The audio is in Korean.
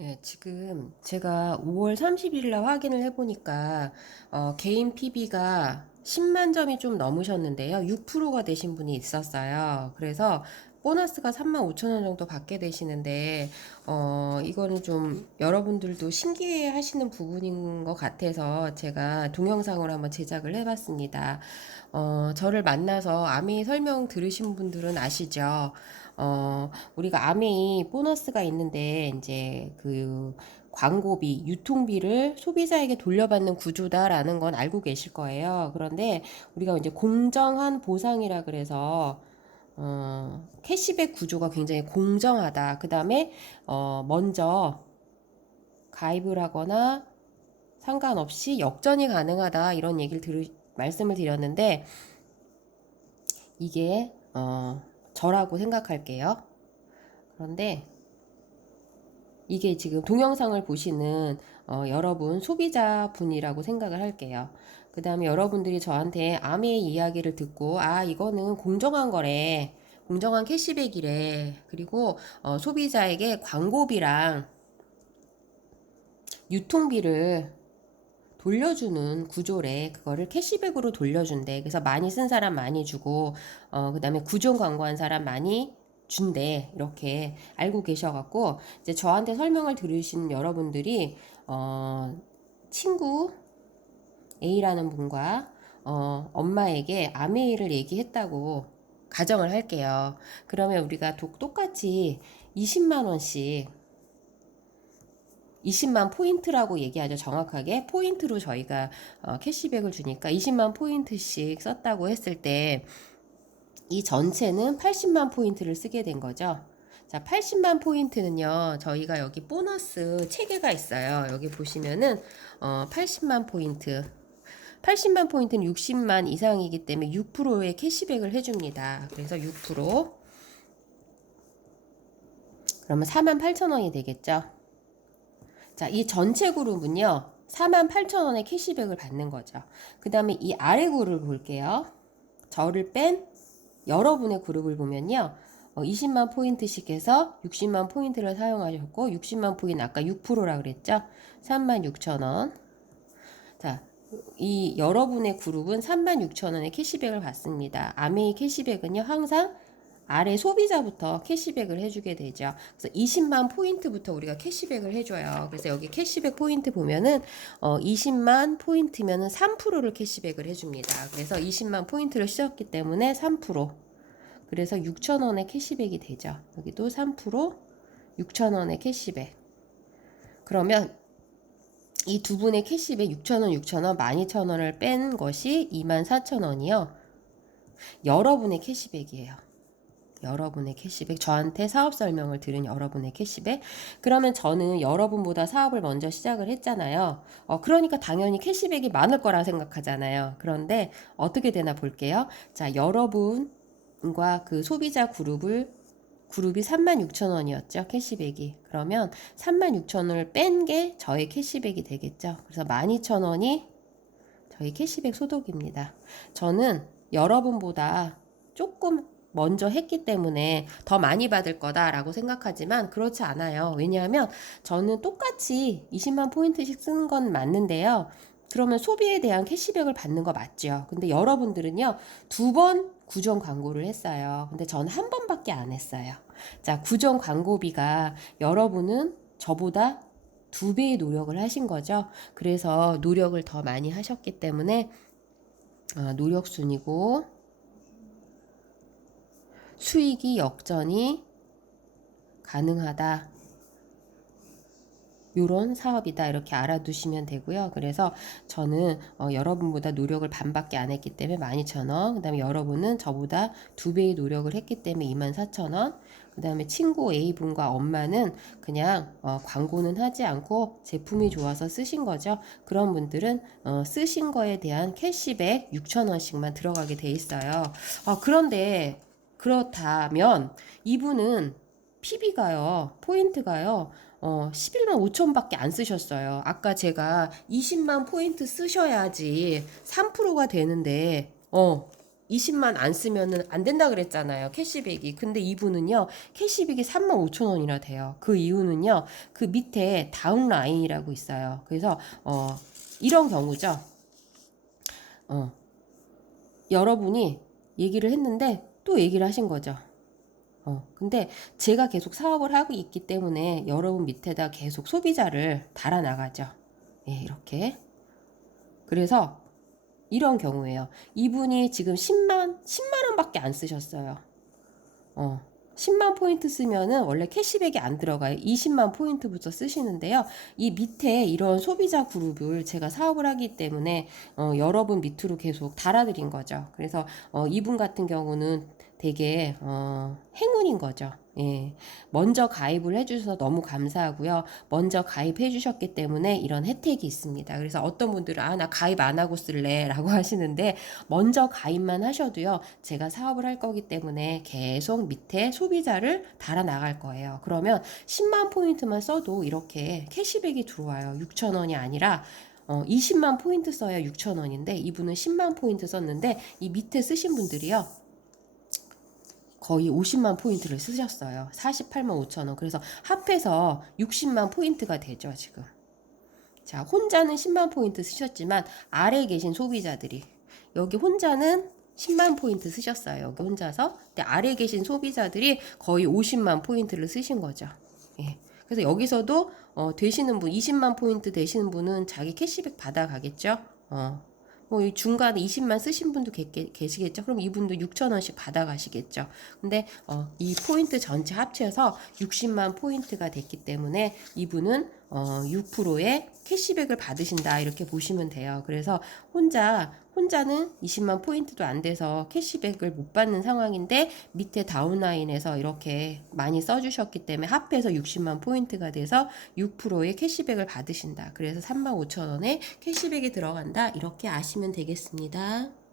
예, 지금 제가 5월 30일 날 확인을 해보니까 개인 PB가 10만 점이 좀 넘으셨는데요. 6%가 되신 분이 있었어요. 그래서 보너스가 3만 5천 원 정도 받게 되시는데 이거는 좀 여러분들도 신기해 하시는 부분인 것 같아서 제가 동영상으로 한번 제작을 해봤습니다. 저를 만나서 아메이 설명 들으신 분들은 아시죠? 우리가 아메이 보너스가 있는데 이제 그 광고비, 유통비를 소비자에게 돌려받는 구조다라는 건 알고 계실 거예요. 그런데 우리가 이제 공정한 보상이라 그래서 캐시백 구조가 굉장히 공정하다. 그 다음에 먼저 가입을 하거나 상관없이 역전이 가능하다. 이런 말씀을 드렸는데 이게 저라고 생각할게요. 그런데 이게 지금 동영상을 보시는 여러분 소비자분이라고 생각을 할게요. 그 다음에 여러분들이 저한테 아메의 이야기를 듣고 이거는 공정한 거래. 공정한 캐시백이래. 그리고 소비자에게 광고비랑 유통비를 돌려주는 구조래. 그거를 캐시백으로 돌려준대. 그래서 많이 쓴 사람 많이 주고, 그 다음에 구종 광고한 사람 많이 준대. 이렇게 알고 계셔갖고, 이제 저한테 설명을 들으신 여러분들이, 친구 A라는 분과, 엄마에게 아메이를 얘기했다고 가정을 할게요. 그러면 우리가 똑같이 20만원씩 20만 포인트라고 얘기하죠. 정확하게 포인트로 저희가 캐시백을 주니까 20만 포인트씩 썼다고 했을 때 이 전체는 80만 포인트를 쓰게 된 거죠. 자, 80만 포인트는요. 저희가 여기 보너스 체계가 있어요. 여기 보시면은 80만 포인트 80만 포인트는 60만 이상이기 때문에 6%의 캐시백을 해줍니다. 그래서 6% 그러면 4만 8천 원이 되겠죠. 자, 이 전체 그룹은요. 48,000원의 캐시백을 받는 거죠. 그 다음에 이 아래 그룹을 볼게요. 저를 뺀 여러분의 그룹을 보면요. 20만 포인트씩 해서 60만 포인트를 사용하셨고 60만 포인트 아까 6%라 그랬죠. 36,000원. 자, 이 여러분의 그룹은 36,000원의 캐시백을 받습니다. 아메이 캐시백은요. 항상 아래 소비자부터 캐시백을 해주게 되죠. 그래서 20만 포인트부터 우리가 캐시백을 해줘요. 그래서 여기 캐시백 포인트 보면은 20만 포인트면은 3%를 캐시백을 해줍니다. 그래서 20만 포인트를 쓰셨기 때문에 3%. 그래서 6,000원의 캐시백이 되죠. 여기도 3% 6,000원의 캐시백. 그러면 이 두 분의 캐시백 6,000원, 6,000원, 12,000원을 뺀 것이 24,000원이요. 여러분의 캐시백이에요. 여러분의 캐시백, 저한테 사업 설명을 들은 여러분의 캐시백. 그러면 저는 여러분보다 사업을 먼저 시작을 했잖아요. 그러니까 당연히 캐시백이 많을 거라 생각하잖아요. 그런데 어떻게 되나 볼게요. 자, 여러분과 그 소비자 그룹이 36,000원이었죠. 캐시백이. 그러면 36,000원을 뺀 게 저의 캐시백이 되겠죠. 그래서 12,000원이 저희 캐시백 소득입니다. 저는 여러분보다 조금 먼저 했기 때문에 더 많이 받을 거다라고 생각하지만 그렇지 않아요. 왜냐하면 저는 똑같이 20만 포인트씩 쓰는 건 맞는데요. 그러면 소비에 대한 캐시백을 받는 거 맞죠. 근데 여러분들은요, 2번 구정 광고를 했어요. 근데 저는 한 번밖에 안 했어요. 자, 구정 광고비가 여러분은 저보다 2배의 노력을 하신 거죠. 그래서 노력을 더 많이 하셨기 때문에 노력순이고 수익이 역전이 가능하다. 요런 사업이다 이렇게 알아두시면 되고요. 그래서 저는 여러분보다 노력을 반밖에 안 했기 때문에 12,000원. 그 다음에 여러분은 저보다 2배의 노력을 했기 때문에 24,000원. 그 다음에 친구 A분과 엄마는 그냥 광고는 하지 않고 제품이 좋아서 쓰신 거죠. 그런 분들은 쓰신 거에 대한 캐시백 6,000원씩만 들어가게 돼 있어요. 그런데 그렇다면 이분은 PB가요, 포인트가요, 11만 5천밖에 안 쓰셨어요. 아까 제가 20만 포인트 쓰셔야지 3%가 되는데, 20만 안 쓰면은 안 된다 그랬잖아요. 캐시백이. 근데 이분은요, 캐시백이 35,000원이나 돼요. 그 이유는요, 그 밑에 다운라인이라고 있어요. 그래서, 이런 경우죠. 여러분이 얘기를 했는데 또 얘기를 하신 거죠. 근데 제가 계속 사업을 하고 있기 때문에 여러분 밑에다 계속 소비자를 달아나가죠. 예, 이렇게. 그래서 이런 경우에요. 이분이 지금 10만 원밖에 안 쓰셨어요. 10만 포인트 쓰면은 원래 캐시백이 안 들어가요. 20만 포인트부터 쓰시는데요. 이 밑에 이런 소비자 그룹을 제가 사업을 하기 때문에 여러분 밑으로 계속 달아드린 거죠. 그래서 이분 같은 경우는 되게 행운인 거죠. 예. 먼저 가입을 해주셔서 너무 감사하고요. 먼저 가입해 주셨기 때문에 이런 혜택이 있습니다. 그래서 어떤 분들은 나 가입 안 하고 쓸래 라고 하시는데 먼저 가입만 하셔도요. 제가 사업을 할 거기 때문에 계속 밑에 소비자를 달아 나갈 거예요. 그러면 10만 포인트만 써도 이렇게 캐시백이 들어와요. 6,000원이 아니라 20만 포인트 써야 6,000원인데 이분은 10만 포인트 썼는데 이 밑에 쓰신 분들이요. 거의 50만 포인트를 쓰셨어요. 48만 5천 원. 그래서 합해서 60만 포인트가 되죠, 지금. 자, 혼자는 10만 포인트 쓰셨지만 아래에 계신 소비자들이 여기 혼자는 10만 포인트 쓰셨어요. 여기 혼자서. 근데 아래에 계신 소비자들이 거의 50만 포인트를 쓰신 거죠. 예. 그래서 여기서도 되시는 분, 20만 포인트 되시는 분은 자기 캐시백 받아가겠죠. 뭐 중간에 20만 쓰신 분도 계시겠죠. 그럼 이분도 6,000원씩 받아가시겠죠. 근데 이 포인트 전체 합쳐서 60만 포인트가 됐기 때문에 이분은 6%의 캐시백을 받으신다 이렇게 보시면 돼요. 그래서 혼자는 20만 포인트도 안 돼서 캐시백을 못 받는 상황인데 밑에 다운라인에서 이렇게 많이 써주셨기 때문에 합해서 60만 포인트가 돼서 6%의 캐시백을 받으신다. 그래서 35,000원에 캐시백이 들어간다. 이렇게 아시면 되겠습니다.